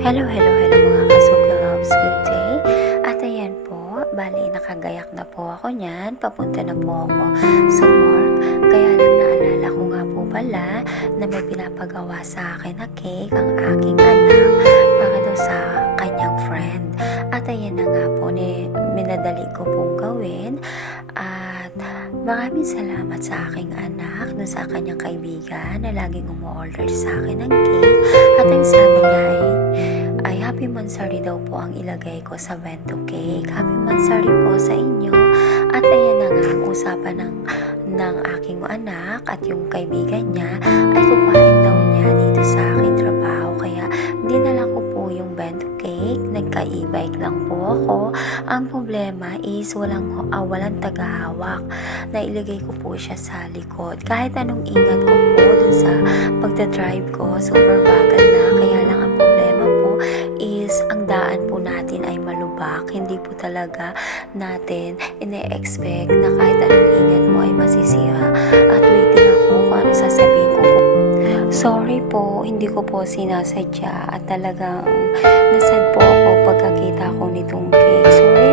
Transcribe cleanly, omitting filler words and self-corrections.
Hello, hello, hello mga kasuga loves, good day. At ayan po, bali nakagayak na po ako niyan, papunta na po ako sa work. Kaya lang naalala ko nga po pala na may pinapagawa sa akin na cake ang aking anak para daw sa kanyang friend. At ayan na nga po, minadali ko pong gawin. At maraming salamat sa aking anak, dun sa kanyang kaibigan na laging umu-order sa akin ng cake. At ang sabi niya ay happy mansari daw po ang ilagay ko sa bento cake. Happy mansari po sa inyo. At ayan na nga ang usapan ng aking anak at yung kaibigan niya ay kukain daw niya dito sa aking trabaho. Kaya dinala ko po yung bento cake. Nagka-e-bike lang po ako. Ang problema is walang tagahawak. Nailagay ko po siya sa likod. Kahit anong ingat ko po dun sa pagdadrive ko, super bagal na. Kaya lang ang problema po is ang daan po natin ay malubak. Hindi po talaga natin ine-expect na kahit anong ingat mo ay masisira. At waiting ako kung ano sasabihin ko. Sorry po, hindi ko po sinasadya at talagang nasad po ako pagkakita ko nitong cake. Sorry